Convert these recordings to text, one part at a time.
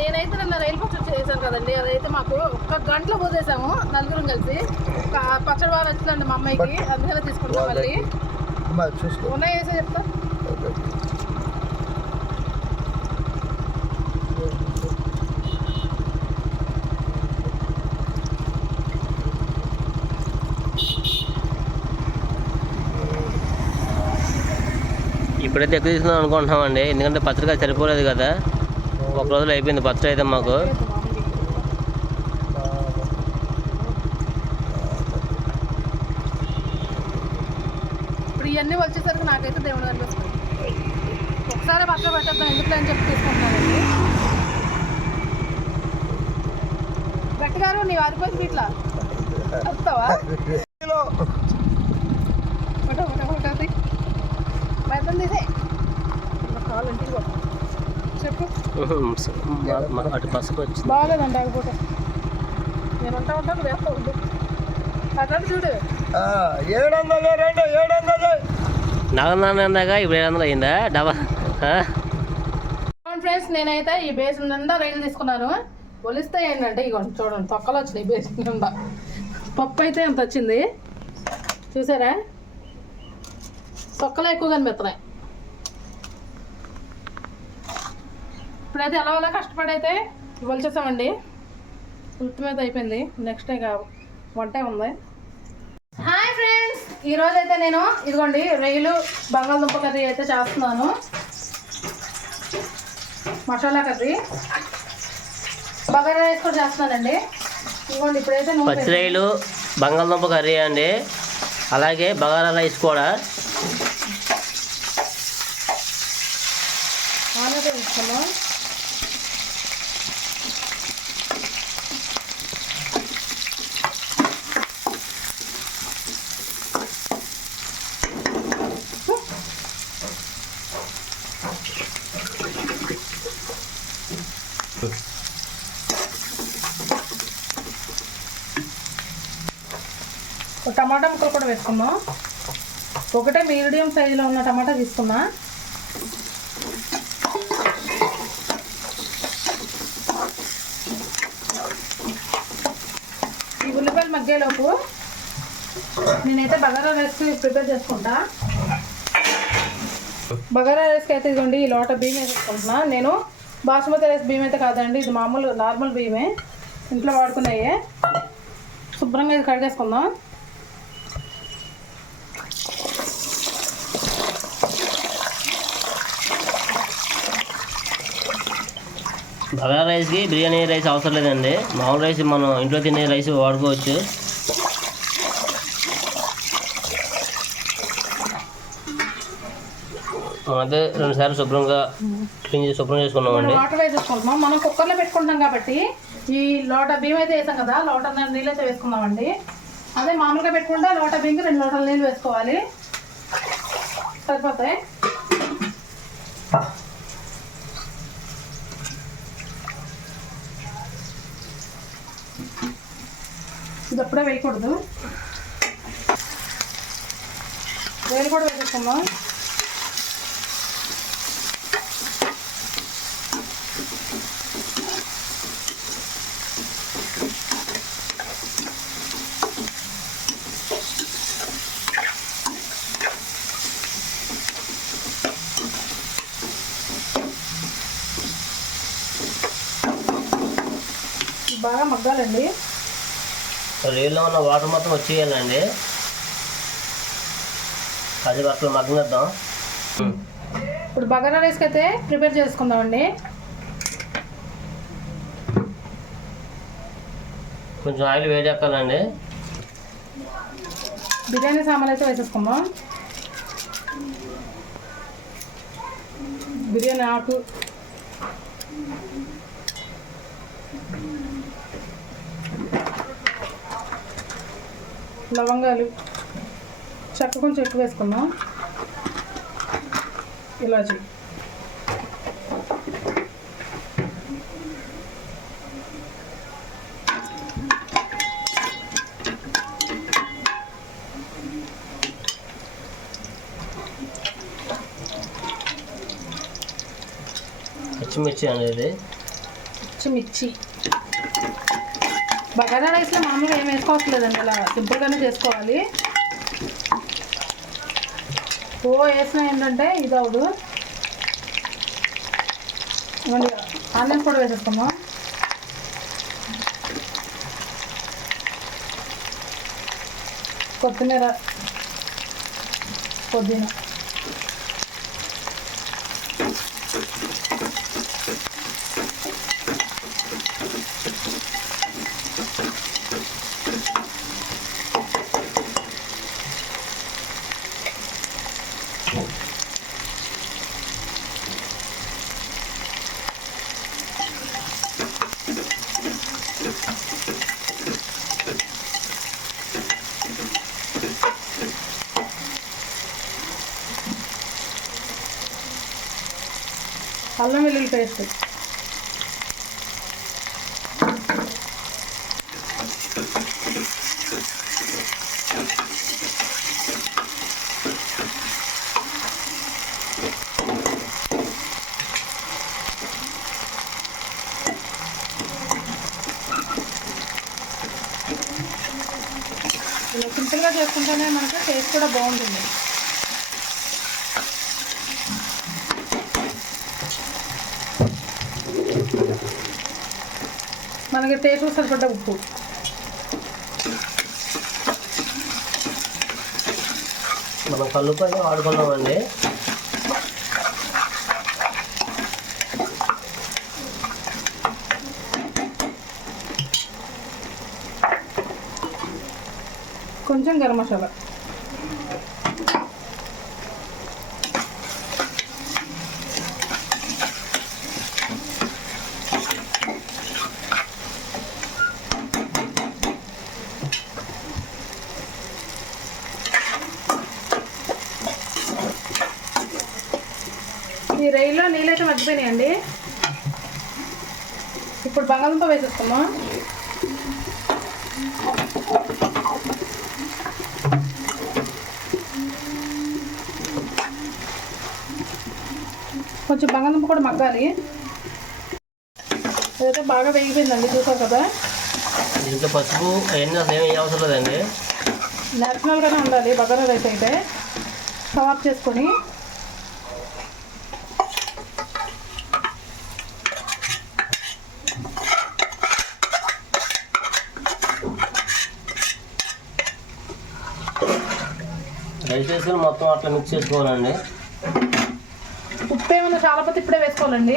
నేనైతే నిన్న రైలు పచ్చడి చేశాను కదండి. అదైతే మాకు ఒక్క గంటలో పోసేసాము నలుగురం కలిసి. ఒక పచ్చడి బాగా నచ్చిందండి మా అమ్మాయికి. అందుకనే తీసుకుంటాం మళ్ళీ. ఉన్నాయి వేసే చెప్తా. ఇప్పుడైతే ఎక్కువ తీసుకుందాం అనుకుంటున్నామండి. ఎందుకంటే పత్రిక సరిపోలేదు కదా. ఒక రోజులో అయిపోయింది పత్రిక అయితే మాకు. ఇప్పుడు ఇవన్నీ వచ్చేసరికి నాకైతే దేవుడు అనిపిస్తుంది ఒకసారి పచ్చడి పెట్టేద్దాం ఎందుకు అని చెప్పి తీసుకుంటున్నానండి. గట్టి గారు నీ వారిపోయి ఇట్లా వస్తావా? అటు పసుపు వచ్చింది. బాగాలేదండి ఆ ఫోటో నేను ఉంటా ఉంటాను వేస్తా ఉండు. అట్లా చూడు. ఏడు వందలు రెండు ఏడు వందలు నాలుగు వందలు ఇప్పుడు ఏడు వందలు అయిందా డబా ఫ్రెండ్స్ నేనైతే ఈ బేసిన్ నిండా రైలు తీసుకున్నాను. ఒలిస్తే ఏంటంటే ఇగోండి చూడండి తొక్కలు వచ్చినాయి బేసిన్ నిండా. పప్పు అయితే ఎంత వచ్చింది? చూసారా? తొక్కలు ఎక్కువ కనిపిస్తున్నాయి. ఇప్పుడైతే ఎలా అలా కష్టపడి అయితే ఒలిచేసామండి ఉల్తి మీద అయిపోయింది నెక్స్ట్ ఇక వంటే ఉంది హాయ్ ఫ్రెండ్స్ ఈరోజు అయితే నేను ఇదిగోండి రైలు బంగాళదుంప కర్రీ అయితే చేస్తున్నాను. మసాలా కర్రీ. బగారా రైస్ కూడా చేస్తున్నానండి. ఇదిగోండి ఇప్పుడైతే వేసాను. పచ్చిరాయలు బంగాళదుంప కర్రీ అండి. అలాగే బగారా రైస్ కూడా. వేసుకున్నాం ఒక టమాటా ముక్కలు కూడా వేసుకుందాం. ఒకటే మీడియం సైజులో ఉన్న టమాటా తీసుకున్నా. ఈ ఉల్లిపాయలు మగ్గేలోపు నేనైతే బగారా రైస్కి ప్రిపేర్ చేసుకుంటా. బగారా రైస్కి అయితే ఇదిగోండి ఈ లోట బియ్యం వేసుకుంటున్నా నేను బాసుమతి రైస్ బియ్యం అయితే కాదండి ఇది మామూలు నార్మల్ బియ్యమే. ఇంట్లో వాడుకున్నాయే శుభ్రంగా ఇది కడిగేసుకుందాం. బగారా రైస్కి బిర్యానీ రైస్ అవసరం లేదండి. మామూలు రైస్ మనం ఇంట్లో తినే రైస్ వాడుకోవచ్చు. అయితే రెండు సార్లు శుభ్రంగా క్లీన్ చేసి శుభ్రం చేసుకున్నామండి. వాటర్ వేసేసుకుంటున్నాం మనం కుక్కర్లో పెట్టుకుంటాం కాబట్టి ఈ లోట బియ్యం అయితే వేసాం కదా లోట నీళ్ళు అయితే వేసుకుందామండి. అదే మామూలుగా పెట్టుకుంటే లోట బియ్యంకి రెండు లోటల నీళ్ళు వేసుకోవాలి. సరిపోతాయి? ఇది అప్పుడే వేయకూడదు. వేలు కూడా వేసేసుకుందాం. బాగా మగ్గాలండి. నీళ్ళలో ఉన్న వాటర్ మొత్తం వచ్చేయాలండి. అది అట్లా మగ్గనిద్దాం ఇప్పుడు బగారా రైస్కి అయితే ప్రిపేర్ చేసుకుందామండి. కొంచెం ఆయిల్ వేడెక్కాలండి. బిర్యానీ సామాన్ అయితే వేసేసుకుందాం. బిర్యానీ ఆకు. లవంగాలు. చెక్క కొంచెం ఎక్కువ వేసుకుందాం. ఇలాచి. పచ్చిమిర్చి అనేది పచ్చిమిర్చి. బగారా రైస్లో మామూలుగా ఏం వేసుకోవట్లేదండి. ఇలా సింపుల్గానే చేసుకోవాలి. ఓ వేసిన ఏంటంటే ఇది అవుడు మళ్ళీ ఆనియన్ కూడా వేసేస్తాము కొత్తిమీర పుదీనా. అల్లం వెల్లుల్లి పేస్ట్. ఇలా సింపుల్గా చేసుకుంటేనే మనకు టేస్ట్ కూడా బాగుంటుంది. మనకి టేస్ట్ సరిపడ్డ ఉప్పు. మనం కలుపుకొని వాడుకున్నామండి. కొంచెం గరం మసాలా ఈ రైల్లో నీళ్ళైతే మర్చిపోయినాయండి. ఇప్పుడు బంగాళదుంప వేసేస్తాము కొంచెం బంగాళదుంప కూడా మగ్గాలి. ఇదైతే బాగా వేగిపోయిందండి చూసారు కదా? దీంట్లో పసుపు అవన్నీ అసలు ఏమి అవసరం లేదండి. నేచురల్గానే ఉండాలి బగారా రైస్ అయితే. కవాబ్ చేసుకొని. రైస్ మొత్తం అట్లా మిక్స్ చేసుకోవాలండి. ఉప్పు ఏమన్నా చాలా పోతే ఇప్పుడే వేసుకోవాలండి.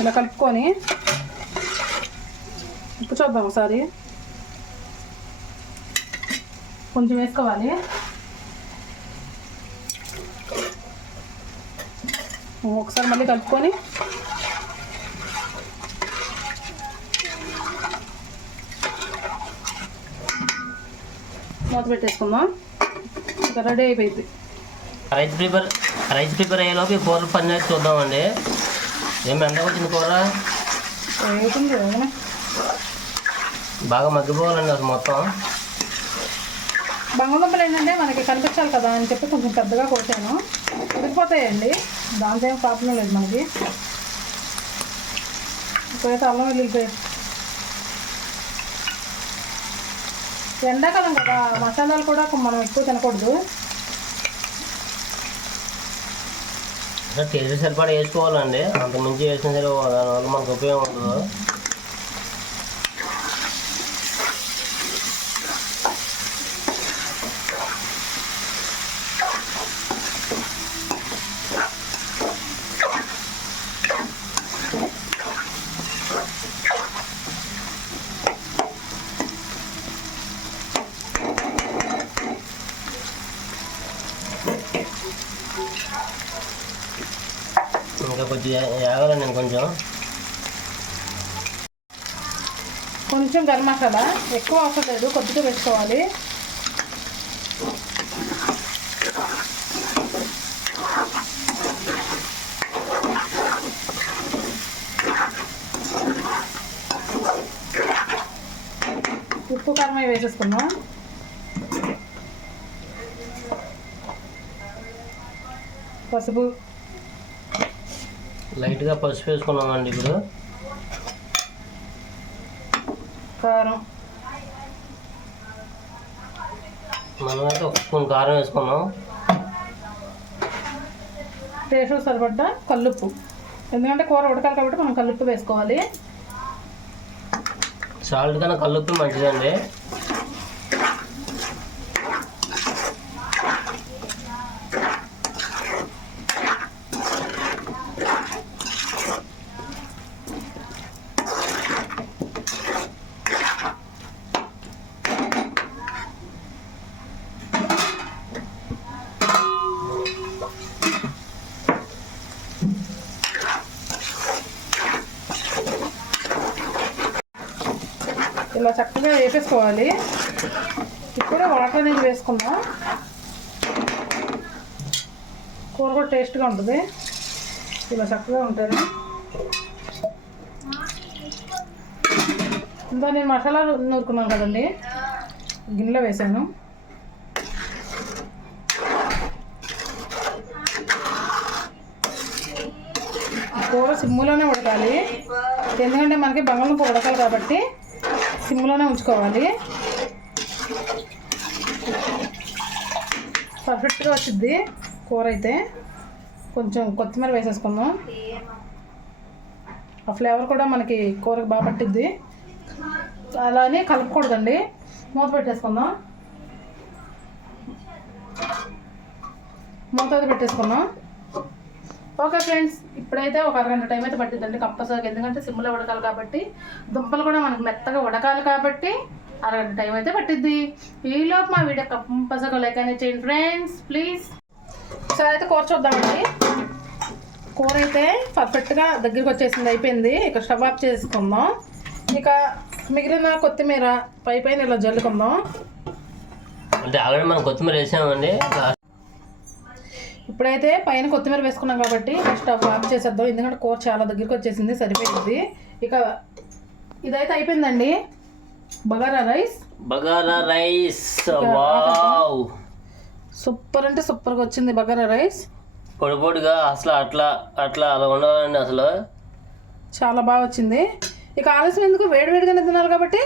ఇలా కలుపుకొని ఉప్పు చూద్దాం ఒకసారి. కొంచెం వేసుకోవాలి. ఒకసారి మళ్ళీ కలుపుకొని మూత పెట్టేసుకుందాం ఇంకా రెడీ అయిపోయింది. రైస్ ప్రిపేర్ రైస్ ప్రిపేర్ అయ్యేలోపు ఈ కూరలు పని చేసి చూద్దామండి. ఏం ఎండ వచ్చింది కూర. బాగా మగ్గిపోవాలండి అసలు మొత్తం. బంగాళదుంపలు ఏంటంటే మనకి కనిపించాలి కదా అని చెప్పి కొంచెం పెద్దగా కోసాను. ఉడికిపోతాయండి. దాంతో ఏం ప్రాబ్లం లేదు మనకి. ఇప్పుడైతే అల్లం వెల్లుల్లి ఎండాకాలం కదా మసాలాలు కూడా మనం ఎక్కువ తినకూడదు. టేస్ట్ సరిపడా వేసుకోవాలండి. అంత మించి వేసిన సరే దానివల్ల మనకు ఉపయోగం ఉండదు. ఇంకా కొంచెం యాగాలండి నేను కొంచెం కొంచెం గరం మసాలా ఎక్కువ అవసరం లేదు కొద్దిగా వేసుకోవాలి ఉప్పు కారం అవి వేసేసుకుందాం పసుపు లైట్గా పసుపు వేసుకున్నామండి ఇప్పుడు. కారం. మనమైతే ఒక స్పూన్ కారం వేసుకున్నాం టేస్ట్ సరిపడ్డ కల్లుప్పు. ఎందుకంటే కూర ఉడకాలి కాబట్టి మనం కల్లుప్పు వేసుకోవాలి. సాల్ట్ కన్నా కల్లుప్పు మంచిదండి. చక్కగా వేపేసుకోవాలి ఇప్పుడే వాటర్ అనేది వేసుకుందాం. కూర కూడా టేస్ట్గా ఉంటుంది. ఇలా చక్కగా ఉంటుంది ఇంకా నేను మసాలా నూరుకున్నాను కదండి. గిన్నెలో వేసాను. కూర సిమ్ములోనే ఉడకాలి. ఎందుకంటే మనకి బంగాళదుంప ఉడకాలి కాబట్టి సిమ్లోనే ఉంచుకోవాలి. పర్ఫెక్ట్గా వచ్చింది కూర అయితే. కొంచెం కొత్తిమీర వేసేసుకుందాం. ఆ ఫ్లేవర్ కూడా మనకి కూరకు బాగా పట్టిద్ది. అలానే కలపకూడదండి. మూత పెట్టేసుకుందాం. మూత పెట్టేసుకున్నాం పెట్టేసుకుందాం. ఓకే ఫ్రెండ్స్ ఇప్పుడైతే ఒక అరగంట టైం అయితే పట్టిద్దండి కంపల్సరీగా. ఎందుకంటే సిమ్లో ఉడకాలి కాబట్టి దుంపలు కూడా మనకు మెత్తగా ఉడకాలి కాబట్టి అరగంట టైం అయితే పట్టిద్ది. ఈలోపు మా వీడియో కంపల్సరీగా లైక్ అనేది చేయండి ఫ్రెండ్స్ ప్లీజ్. సరే అయితే కూర చూద్దామండి. కూర అయితే పర్ఫెక్ట్గా దగ్గరికి వచ్చేసింది అయిపోయింది. ఇక స్టవ్ ఆఫ్ చేసుకుందాం. ఇక మిగిలిన కొత్తిమీర పై పైన ఇలా జల్లుకుందాం. అంటే ఆల్రెడీ మనం కొత్తిమీర వేసామండి. ఇప్పుడైతే పైన కొత్తిమీర వేసుకున్నాం కాబట్టి స్టవ్ ఆఫ్ చేసేద్దాం. ఎందుకంటే కూర చాలా దగ్గరికి వచ్చేసింది సరిపోయింది. ఇక ఇదైతే అయిపోయిందండి. Bagara rice. Bagara rice. Wow. Super అంటే సూపర్గా వచ్చింది బగారా రైస్. పొడి పొడిగా అసలు అట్లా అట్లా అలా ఉండాలండి అసలు. చాలా బాగా వచ్చింది. ఇక ఆలస్యం ఎందుకు? వేడివేడిగానే తినాలి కాబట్టి.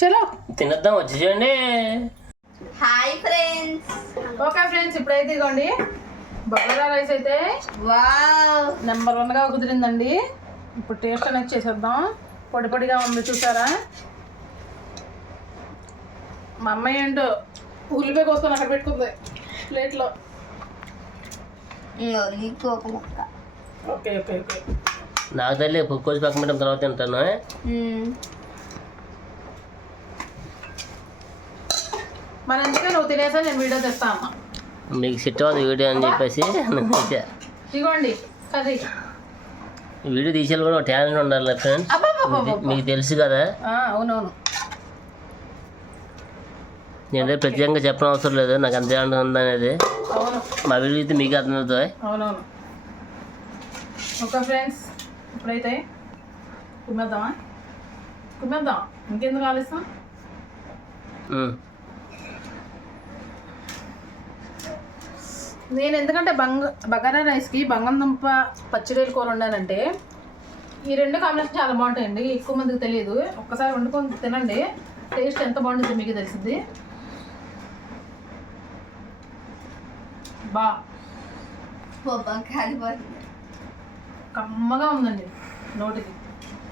చలో. తినేద్దాం వచ్చేసేయండి హాయ్ ఫ్రెండ్స్ ఓకే ఫ్రెండ్స్ ఇప్పుడైతే ఇదిగోండి. బగారా రైస్ అయితే వావ్ నెంబర్ వన్గా కుదిరిందండి. ఇప్పుడు టేస్ట్ అనేది చేసేద్దాం. పొడి పొడిగా ఉంది చూసారా? మా అమ్మాయి ఏంటో ఉల్లిపాయ కోసుకొని అక్కడ పెట్టుకుంది ప్లేట్లో. Okay okay okay. నాకు తల్లి కోసి పక్కన పెట్టిన తర్వాత తింటాను. ఎందుకే నువ్వు తినేసా నేను వీడియో తెస్తా అమ్మ. మీకు సెట్ వీడియో అని చెప్పేసి. ఇదిగోండి కర్రీ. వీడియో తీసేది కూడా టాలెంట్ ఉండాలి ఫ్రెండ్స్. మీకు తెలుసు కదా. అవునవును. నేనే ప్రత్యేకంగా చెప్పడం అవసరం లేదు నాకు అంతే ఉంటుంది అనేది మా వీడియో అయితే మీకు అర్థమవుతుంది అవునవును. ఓకే ఫ్రెండ్స్ ఇప్పుడైతే కుమ్మేద్దామా? కుమ్మేద్దాం ఇంకెందుకు ఆలస్యం? నేను ఎందుకంటే బంగ బగారా రైస్కి బంగాళదుంప పచ్చిరేలు కూర వండానంటే ఈ రెండు కాంబినేషన్ చాలా బాగుంటాయండి. ఎక్కువ మందికి తెలియదు. ఒక్కసారి వండుకొని తినండి. టేస్ట్ ఎంత బాగుంటుంది మీకు తెలిసింది బా. కమ్మగా ఉందండి నోటికి.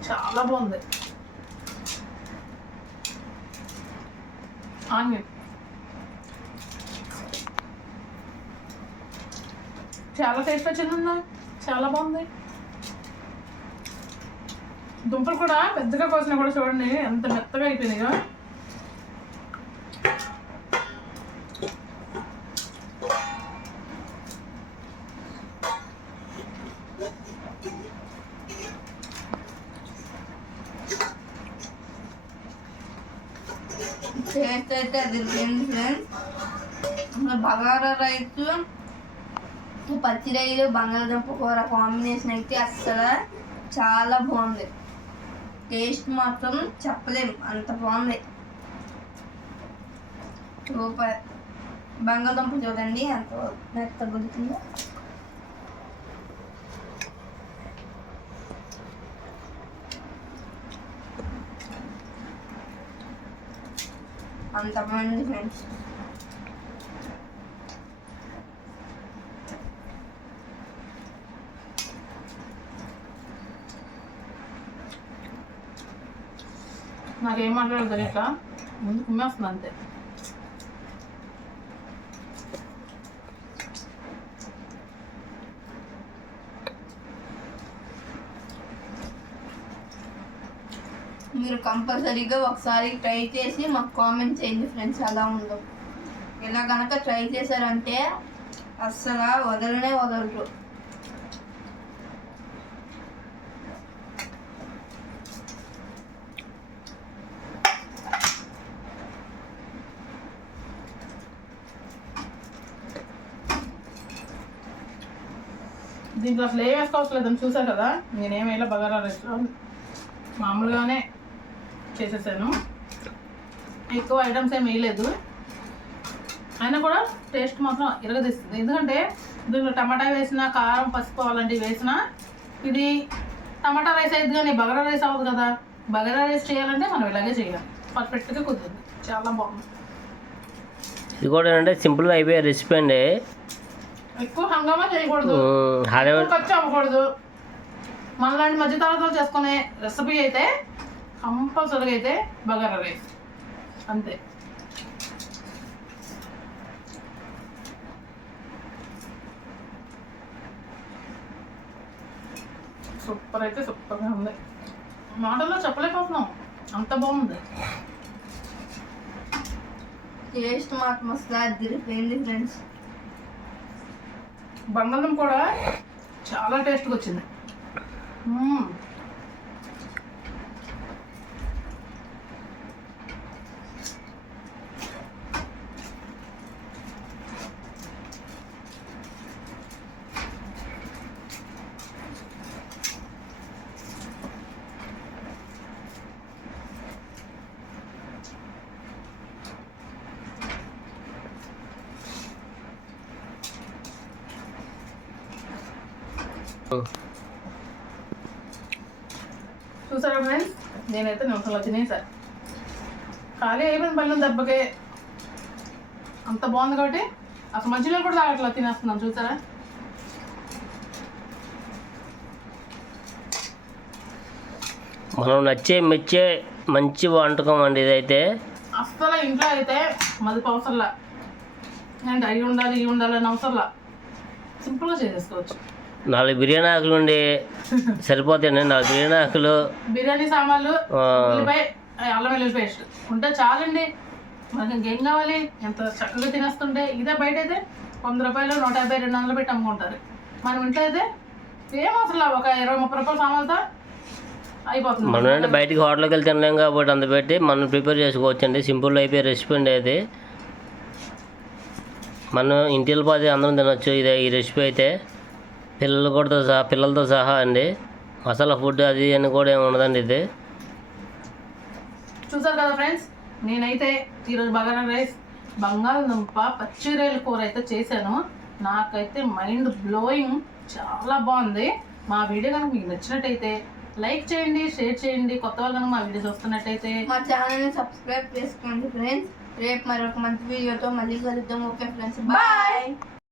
చాలా బాగుంది. ఆనియన్. చాలా టేస్ట్ వచ్చిందన్న చాలా బాగుంది. దుంపలు కూడా పెద్దగా కోసినా కూడా చూడండి ఎంత మెత్తగా అయిపోయిందిగా పచ్చి రైలు బంగాళదుంప కూర కాంబినేషన్ అయితే అస్సలు చాలా బాగుంది. టేస్ట్ మాత్రం చెప్పలేము అంత బాగుంది. సూపర్. బంగాళదుంప చూడండి అంత మెత్త గుడుతుందో. అంత బాగుంది ఫ్రెండ్స్ నాకేం మాట్లాడదు తెలియక ముందు కుమ్మేస్తుంది అంతే. మీరు కంపల్సరీగా ఒకసారి ట్రై చేసి మాకు కామెంట్ చేయండి ఫ్రెండ్స్ ఎలా ఉందో. ఇలా కనుక ట్రై చేశారంటే అస్సలు వదలనే వదలరు. దీంట్లో అసలు ఏం వేసుకోవట్లేదని చూసారు కదా? నేనేం వేయాలో బగారా రైస్ మామూలుగానే చేసేసాను. ఎక్కువ ఐటమ్స్ ఏం వేయలేదు. అయినా కూడా టేస్ట్ మాత్రం ఇరగదీస్తుంది. ఎందుకంటే దీంట్లో టమాటా వేసినా కారం పసుపు అలాంటివి వేసినా ఇది టమాటా రైస్ అయింది కానీ బగారా రైస్ అవ్వదు కదా. బగారా రైస్ చేయాలంటే మనం ఇలాగే చేయాలి. పర్ఫెక్ట్గా కుదురుతుంది చాలా బాగుంది. ఇది కూడా ఏంటంటే సింపుల్గా అయిపోయే రెసిపీ అండి. ఎక్కువ హంగామా చేయకూడదు. ఖర్చు అవ్వకూడదు. మనలాంటి మధ్య తరగతిలో చేసుకునే రెసిపీ అయితే కంపల్సరీగా అయితే బగారా రైస్. అంతే. సూపర్ అయితే సూపర్గా ఉంది. మాటల్లో చెప్పలేకపోతున్నాం. అంత బాగుంది. టేస్ట్ మాత్రం అసలు అదిరిపోయింది ఫ్రెండ్స్ బంగాళం కూడా చాలా టేస్ట్గా వచ్చింది. చూసారా ఫ్రెండ్స్ నేనైతే నిమిషంలో తినేసా. ఖాళీ అయిపోయింది పళ్ళు దెబ్బకే. అంత బాగుంది కాబట్టి అసలు మంచిలో కూడా తాగట్లా తినేస్తున్నాం చూసారా? మనం నచ్చే మెచ్చే మంచి వంటకం అండి ఇదైతే. అస్సలు ఇంట్లో అయితే మదిపి అవసరంలా అండ్ అవి ఉండాలి ఇవి ఉండాలి అని అవసరంలా. సింపుల్గా చేసేసుకోవచ్చు. నాలుగు బిర్యానీ ఆకులు ఉండి సరిపోతాయండి. నాలుగు బిర్యానీ ఆకులు. బిర్యానీ సామాన్లు ఉల్లిపాయ అల్లం వెల్లుల్లి పేస్ట్. ఉంటే చాలండి. మనకి ఇంకేం కావాలి? ఎంత చక్కగా తినేస్తుంటే ఇదే బయట అయితే వంద రూపాయలు నూట యాభై రెండు వందలు పెట్టి అమ్ముకుంటారు. మనం ఇంట్లో అయితే ఏం అవసరం లేదు. ఒక ఇరవై ముప్పై రూపాయల సామాన్లతో అయిపోతుంది. మనం అంటే బయటికి హోటల్కి వెళ్ళి తినలేం కాబట్టి అంత పెట్టి మనం ప్రిపేర్ చేసుకోవచ్చు అండి సింపుల్ అయిపోయే రెసిపీ అండి అది. మనం ఇంటి వెళ్ళిపోతే అందరం తినొచ్చు. ఇదే ఈ రెసిపీ అయితే. పిల్లలు కూడా సహా పిల్లలతో సహా అండి. మసాలా ఫుడ్ అది అని కూడా ఏమి ఉండదండి ఇది. చూసారు కదా ఫ్రెండ్స్ నేనైతే ఈరోజు బగారా రైస్ బంగాళదుంప పచ్చిరేల కూర అయితే చేశాను. నాకైతే మైండ్ బ్లోయింగ్ చాలా బాగుంది. మా వీడియో కనుక మీకు నచ్చినట్టయితే లైక్ చేయండి షేర్ చేయండి. కొత్త వాళ్ళు కనుక మా వీడియో చూస్తున్నట్టయితే మా ఛానల్ని సబ్స్క్రైబ్ చేసుకోండి ఫ్రెండ్స్. రేపు మరొక మంచి వీడియోతో మళ్ళీ కలుద్దాం. Okay friends. బాయ్.